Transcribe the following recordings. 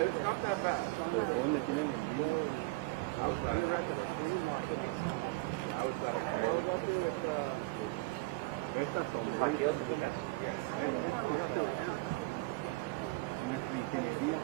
it's not that bad. I was like, estas son hackeos de gas. Nuestra ingeniería.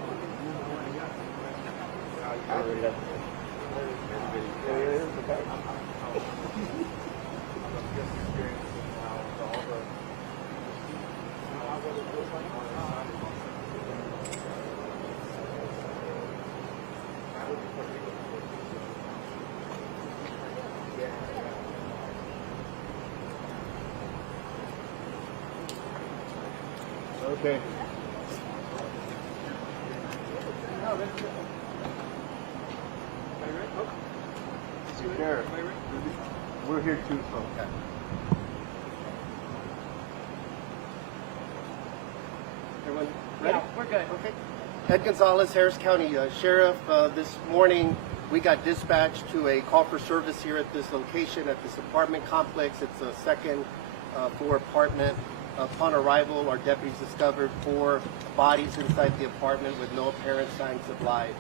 Okay. Sheriff, we're here too, so. Everyone ready? Yeah, we're good. Okay. Ed Gonzalez, Harris County Sheriff. This morning we got dispatched to a call for service here at this location, at this apartment complex. It's a second floor apartment. Upon arrival, our deputies discovered 4 bodies inside the apartment with no apparent signs of life.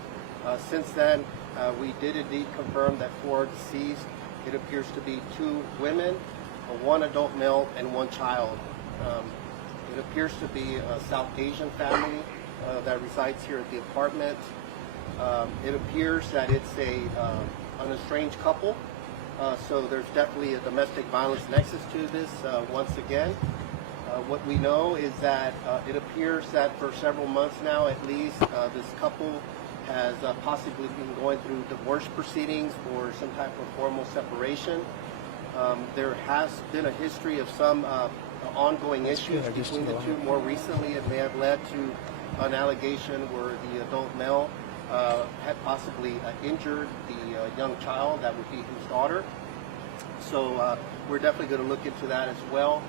Since then, we did indeed confirm that 4 are deceased. It appears to be 2 women, 1 adult male, and 1 child. It appears to be a South Asian family that resides here at the apartment. It appears that it's an estranged couple, so there's definitely a domestic violence nexus to this once again. What we know is that it appears that for several months now, at least, this couple has possibly been going through divorce proceedings or some type of formal separation. There has been a history of some ongoing issues between the two. More recently, it may have led to an allegation where the adult male had possibly injured the young child. That would be his daughter. So we're definitely going to look into that as well.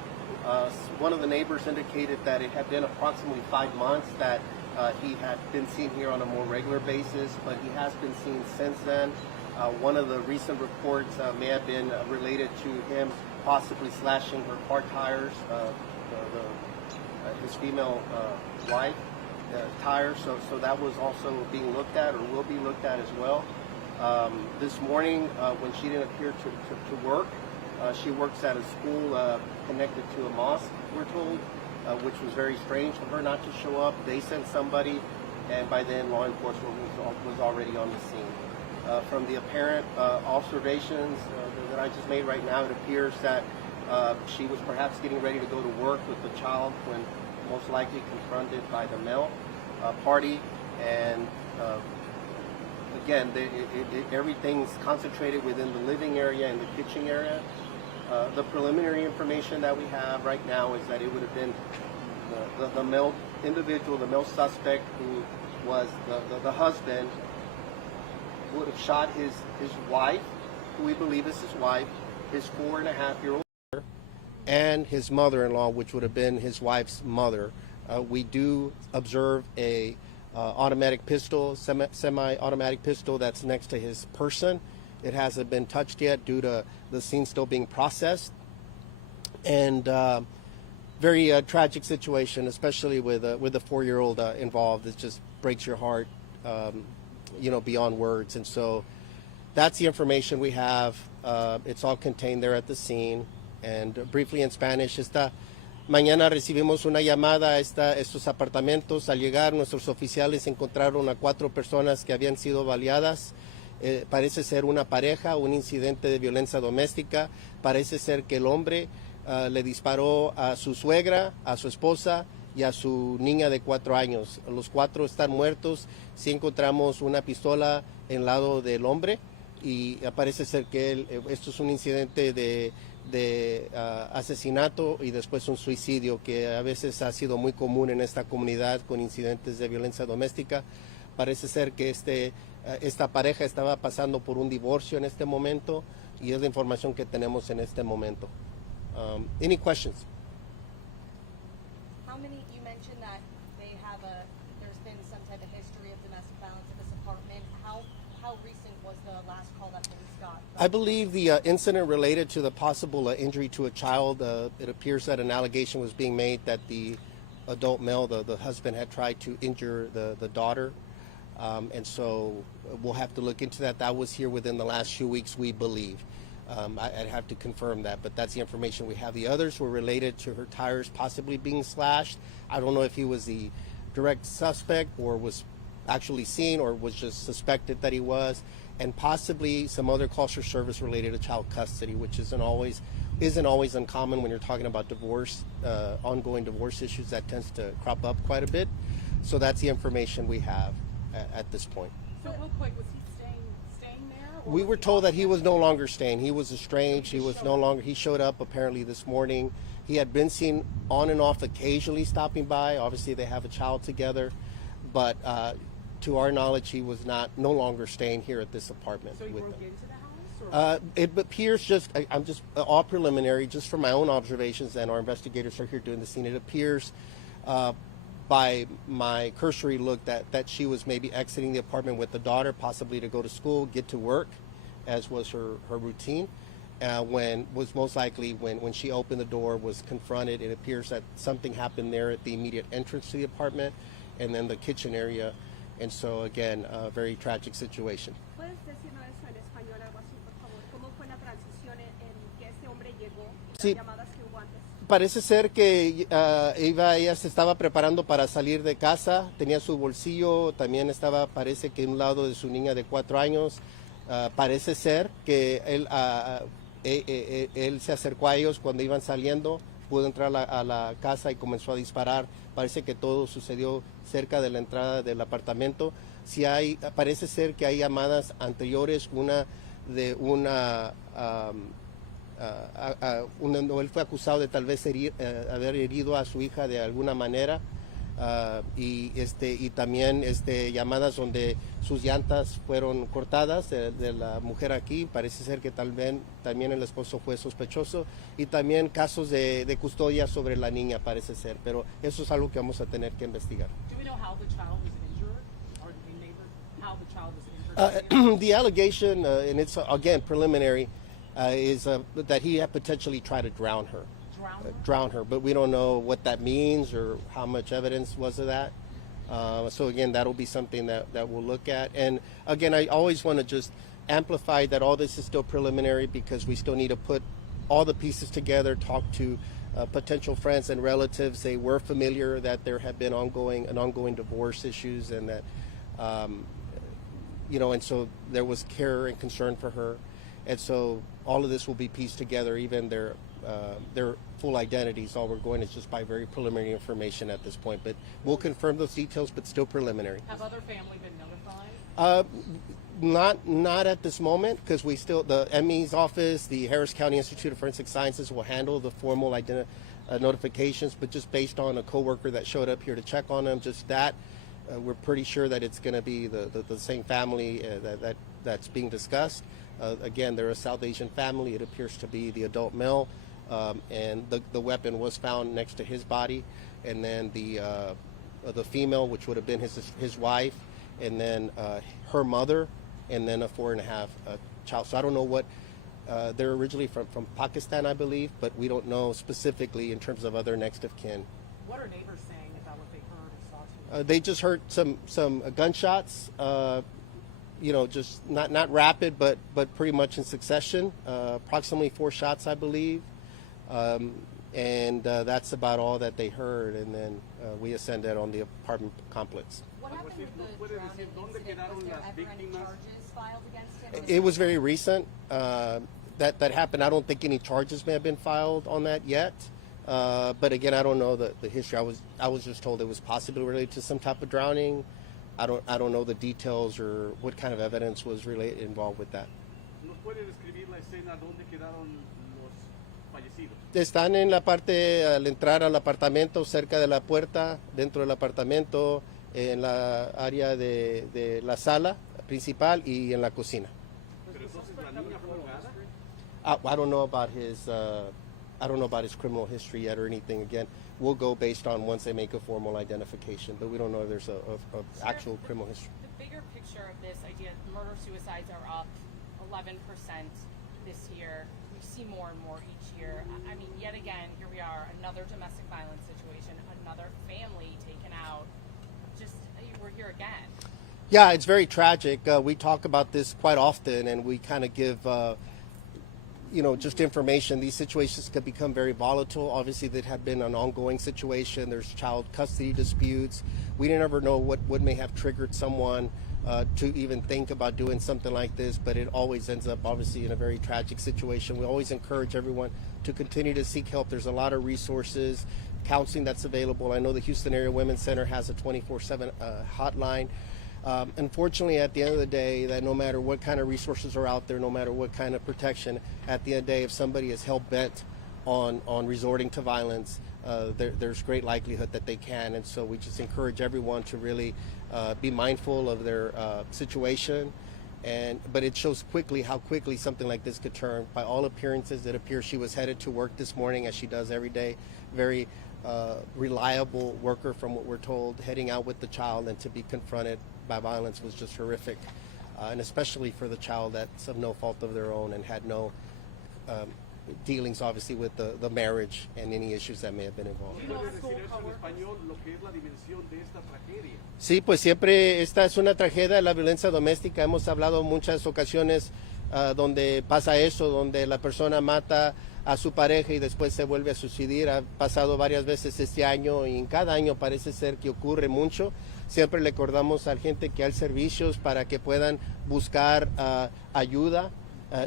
One of the neighbors indicated that it had been approximately 5 months that he had been seen here on a more regular basis, but he has been seen since then. One of the recent reports may have been related to him possibly slashing her car tires, his female wife tires, so that was also being looked at, or will be looked at as well. This morning, when she didn't appear to work, she works at a school connected to a mosque, we're told, which was very strange for her not to show up. They sent somebody, and by then law enforcement was already on the scene. From the apparent observations that I just made right now, it appears that she was perhaps getting ready to go to work with the child when most likely confronted by the male party, and again, everything's concentrated within the living area and the kitchen area. The preliminary information that we have right now is that it would have been the male individual, the male suspect, who was the husband, would have shot his wife, who we believe is his wife, his 4.5-year-old daughter, and his mother-in-law, which would have been his wife's mother. We do observe a automatic pistol, semi-automatic pistol that's next to his person. It hasn't been touched yet due to the scene still being processed. And very tragic situation, especially with a 4-year-old involved. It just breaks your heart, beyond words. And so that's the information we have. It's all contained there at the scene. And briefly in Spanish, mañana recibimos una llamada a estos apartamentos. Al llegar, nuestros oficiales encontraron a 4 personas que habían sido baleadas. Parece ser una pareja, un incidente de violencia doméstica. Parece ser que el hombre le disparó a su suegra, a su esposa y a su niña de 4 años. Los 4 están muertos. Sí encontramos una pistola en lado del hombre y parece ser que esto es un incidente de asesinato y después un suicidio, que a veces ha sido muy común en esta comunidad con incidentes de violencia doméstica. Parece ser que esta pareja estaba pasando por un divorcio en este momento y es la información que tenemos en este momento. Any questions? How many, you mentioned that there's been some type of history of domestic violence at this apartment. How recent was the last call that police got? I believe the incident related to the possible injury to a child, it appears that an allegation was being made that the adult male, the husband, had tried to injure the daughter. And so we'll have to look into that. That was here within the last few weeks, we believe. I'd have to confirm that, but that's the information we have. The others were related to her tires possibly being slashed. I don't know if he was the direct suspect or was actually seen or was just suspected that he was, and possibly some other calls for service related to child custody, which isn't always uncommon when you're talking about divorce, ongoing divorce issues. That tends to crop up quite a bit. So that's the information we have at this point. So real quick, was he staying there? Or We was were he told off that he was no longer staying. He was estranged. He was no longer. He showed up apparently this morning. He had been seen on and off occasionally stopping by. Obviously, they have a child together, but to our knowledge, he was no longer staying here at this apartment So he with broke them. into the house? Or? It appears I'm just all preliminary, just from my own observations, and our investigators are here doing the scene. It appears by my cursory look that she was maybe exiting the apartment with the daughter, possibly to go to school, get to work, as was her routine. When was most likely when she opened the door, was confronted. It appears that something happened there at the immediate entrance to the apartment and then the kitchen area. And so again, a very tragic situation. ¿Puedes decirnos eso en español, algo así, por favor? ¿Cómo fue la transición en que este hombre llegó? Las Sí. llamadas que hubo antes. Parece ser que ella se estaba preparando para salir de casa, tenía su bolsillo, también estaba, parece que a un lado de su niña de 4 años. Parece ser que él se acercó a ellos cuando iban saliendo, pudo entrar a la casa y comenzó a disparar. Parece que todo sucedió cerca de la entrada del apartamento. Parece ser que hay llamadas anteriores, una de él fue acusado de tal vez haber herido a su hija de alguna manera, y también llamadas donde sus llantas fueron cortadas de la mujer aquí. Parece ser que también el esposo fue sospechoso, y también casos de custodia sobre la niña, parece ser, pero eso es algo que vamos a tener que investigar. Do we know how the child was injured? Or the neighbor, how the child was injured? The allegation, and it's again preliminary, is that he had potentially tried to drown her. Drown her, but we don't know what that means or how much evidence was of that. So again, that'll be something that we'll look at. And again, I always want to just amplify that all this is still preliminary, because we still need to put all the pieces together, talk to potential friends and relatives. They were familiar that there had been ongoing divorce issues, and that and so there was care and concern for her. And so all of this will be pieced together, even their full identities. All we're going is just by very preliminary information at this point. But we'll confirm those details, but still preliminary. Have other family been notified? Not at this moment, because the ME's office, the Harris County Institute of Forensic Sciences, will handle the formal notifications. But just based on a coworker that showed up here to check on them, just that, we're pretty sure that it's going to be the same family that's being discussed. Again, they're a South Asian family. It appears to be the adult male, and the weapon was found next to his body, and then the female, which would have been his wife, and then her mother, and then a 4.5 child. So I don't know what they're originally from Pakistan, I believe, but we don't know specifically in terms of other next of kin. What are neighbors saying about what they heard or saw? They just heard some gunshots. Just not rapid, but pretty much in succession. Approximately 4 shots, I believe, and that's about all that they heard. And then we ascended on the apartment complex. What happened with the drowning incident? Was there ever any charges filed against him? It was very recent that happened. I don't think any charges may have been filed on that yet. But again, I don't know the history. I was just told it was possibly related to some type of drowning. I don't know the details or what kind of evidence was involved with that. ¿Nos puede describir la escena donde quedaron los fallecidos? Están en la parte al entrar al apartamento, cerca de la puerta, dentro del apartamento, en la área de la sala principal y en la cocina. Pero entonces la niña fue ahogada. I don't know about his criminal history yet or anything. Again, we'll go based on once they make a formal identification, but we don't know if there's a actual criminal history. The bigger picture of this idea, murder-suicides are up 11% this year. We see more and more each year. I mean, yet again, here we are, another domestic violence situation, another family taken out. Just, we're here again. Yeah, it's very tragic. We talk about this quite often, and we kind of give, just information. These situations could become very volatile. Obviously, that have been an ongoing situation. There's child custody disputes. We never know what may have triggered someone to even think about doing something like this, but it always ends up, obviously, in a very tragic situation. We always encourage everyone to continue to seek help. There's a lot of resources, counseling that's available. I know the Houston Area Women's Center has a 24/7 hotline. Unfortunately, at the end of the day, that no matter what kind of resources are out there, no matter what kind of protection, at the end of the day, if somebody is hell-bent on resorting to violence, there's great likelihood that they can. And so we just encourage everyone to really be mindful of their situation. But it shows quickly how quickly something like this could turn. By all appearances, it appears she was headed to work this morning, as she does every day. Very reliable worker, from what we're told, heading out with the child, and to be confronted by violence was just horrific. And especially for the child that's of no fault of their own and had no dealings, obviously, with the marriage and any issues that may have been involved. ¿Puede decir eso en español lo que es la dimensión de esta tragedia? Sí, pues siempre esta es una tragedia de la violencia doméstica. Hemos hablado muchas ocasiones donde pasa eso, donde la persona mata a su pareja y después se vuelve a suicidar. Ha pasado varias veces este año y en cada año parece ser que ocurre mucho. Siempre le recordamos a la gente que hay servicios para que puedan buscar ayuda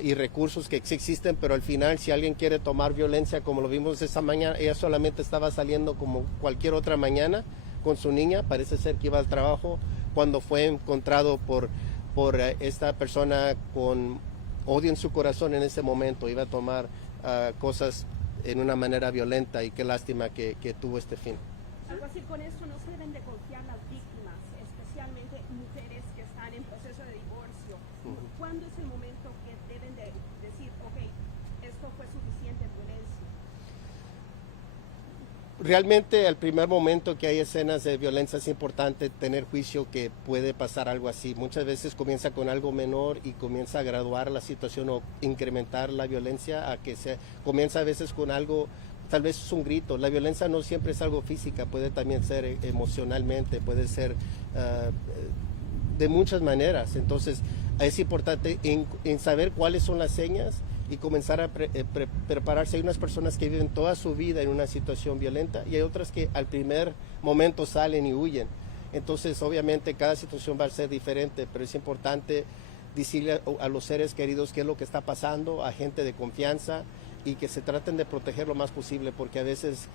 y recursos que existen, pero al final, si alguien quiere tomar violencia, como lo vimos esa mañana, ella solamente estaba saliendo como cualquier otra mañana con su niña, parece ser que iba al trabajo, cuando fue encontrado por esta persona con odio en su corazón en ese momento, iba a tomar cosas en una manera violenta, y qué lástima que tuvo este fin. Algo así, con esto no se deben de confiar las víctimas, especialmente mujeres que están en proceso de divorcio. ¿Cuándo es el momento que deben de decir, ok, esto fue suficiente violencia? Realmente, al primer momento que hay escenas de violencia, es importante tener juicio que puede pasar algo así. Muchas veces comienza con algo menor y comienza a graduar la situación o incrementar la violencia, a que comienza a veces con algo. Tal vez es un grito. La violencia no siempre es algo física, puede también ser emocionalmente, puede ser de muchas maneras. Entonces es importante en saber cuáles son las señas y comenzar a prepararse. Hay unas personas que viven toda su vida en una situación violenta y hay otras que al primer momento salen y huyen. Entonces, obviamente, cada situación va a ser diferente, pero es importante decirle a los seres queridos qué es lo que está pasando, a gente de confianza, y que se traten de proteger lo más posible, porque a veces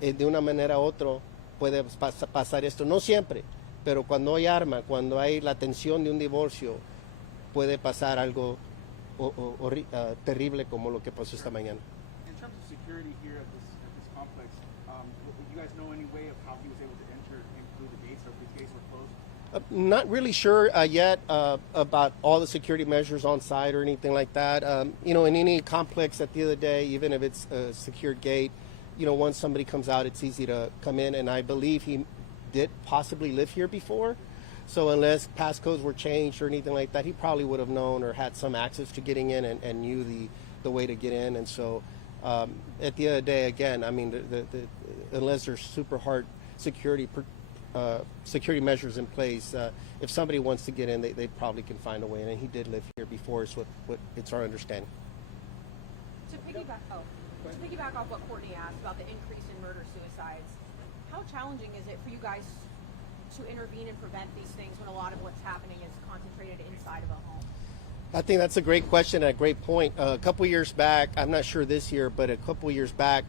de una manera u otra puede pasar esto. No siempre, pero cuando hay arma, cuando hay la tensión de un divorcio, puede pasar algo terrible como lo que pasó esta mañana. In terms of security here at this complex, do you guys know any way of how he was able to enter and through the gates, or if these gates were closed? Not really sure yet about all the security measures on site or anything like that. In any complex, at the end of the day, even if it's a secured gate, once somebody comes out, it's easy to come in. And I believe he did possibly live here before. So unless passcodes were changed or anything like that, he probably would have known or had some access to getting in and knew the way to get in. And so at the end of the day, again, I mean, unless there's super hard security measures in place, if somebody wants to get in, they probably can find a way in. And he did live here before, is what it's our understanding. To piggyback off what Courtney asked about the increase in murder-suicides, how challenging is it for you guys to intervene and prevent these things when a lot of what's happening is concentrated inside of a home? I think that's a great question and a great point. A couple years back, I'm not sure this year, but a couple years back,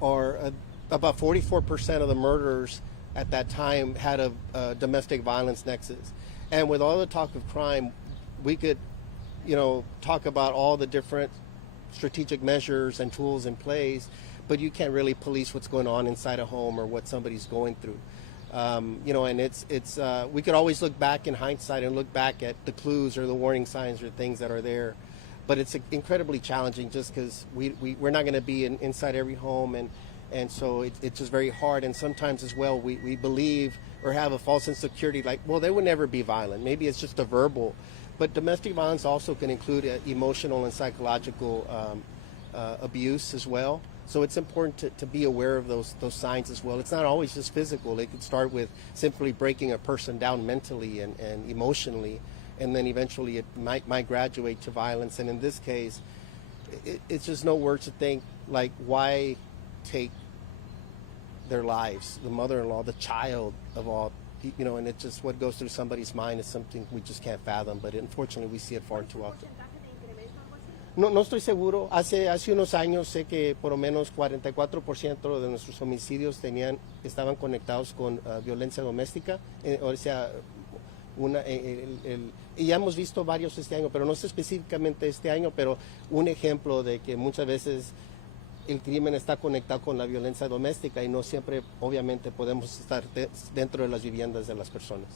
about 44% of the murders at that time had a domestic violence nexus. And with all the talk of crime, we could, talk about all the different strategic measures and tools in place, but you can't really police what's going on inside a home or what somebody's going through. And it's we could always look back in hindsight and look back at the clues or the warning signs or things that are there, but it's incredibly challenging just because we're not going to be inside every home, and so it's just very hard. And sometimes as well, we believe or have a false insecurity, like, well, they would never be violent. Maybe it's just a verbal. But domestic violence also can include emotional and psychological abuse as well. So it's important to be aware of those signs as well. It's not always just physical. It could start with simply breaking a person down mentally and emotionally, and then eventually it might graduate to violence. And in this case, it's just no words to think, like, why take their lives, the mother-in-law, the child of all, you know, and it's just what goes through somebody's mind is something we just can't fathom, but unfortunately we see it far too often. ¿Porcentaje de incremento algo así? No estoy seguro. Hace unos años sé que por lo menos 44% de nuestros homicidios estaban conectados con violencia doméstica. O sea, y ya hemos visto varios este año, pero no sé específicamente este año, pero un ejemplo de que muchas veces el crimen está conectado con la violencia doméstica y no siempre, obviamente, podemos estar dentro de las viviendas de las personas.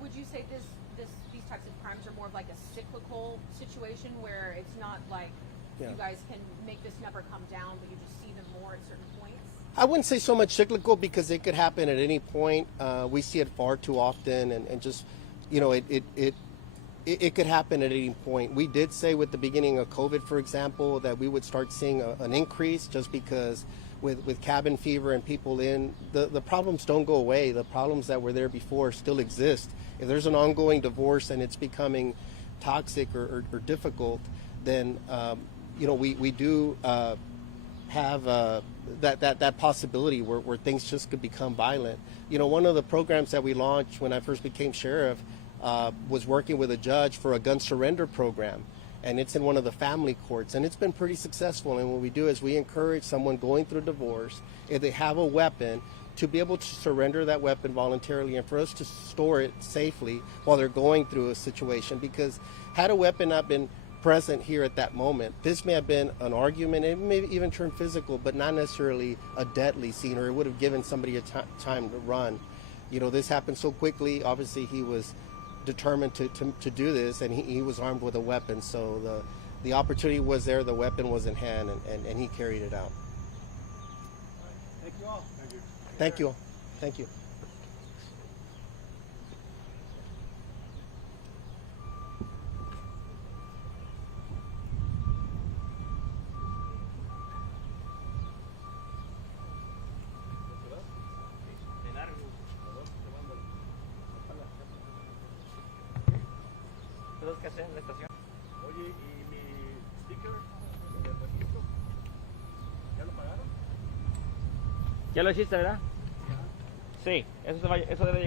Would you say these types of crimes are more of like a cyclical situation where it's not like Yeah. you guys can make this number come down, but you just see them more at certain points? I wouldn't say so much cyclical because it could happen at any point. We see it far too often, and just, you know, it could happen at any point. We did say with the beginning of COVID, for example, that we would start seeing an increase just because with cabin fever and people in, the problems don't go away. The problems that were there before still exist. If there's an ongoing divorce and it's becoming toxic or difficult, then, you know, we do have that possibility where things just could become violent. You know, one of the programs that we launched when I first became sheriff was working with a judge for a gun surrender program, and it's in one of the family courts, and it's been pretty successful. And what we do is we encourage someone going through a divorce, if they have a weapon, to be able to surrender that weapon voluntarily and for us to store it safely while they're going through a situation. Because had a weapon not been present here at that moment, this may have been an argument, it may even turn physical, but not necessarily a deadly scene, or it would have given somebody a time to run. You know, this happened so quickly. Obviously he was determined to do this, and he was armed with a weapon, so the opportunity was there, the weapon was in hand, and he carried it out. Thank you all. Thank you. Thank you. Thank you. Oye, ¿y mi sticker del registro? ¿Ya lo pagaron? Ya lo hiciste, ¿verdad? Sí, eso debe llegar.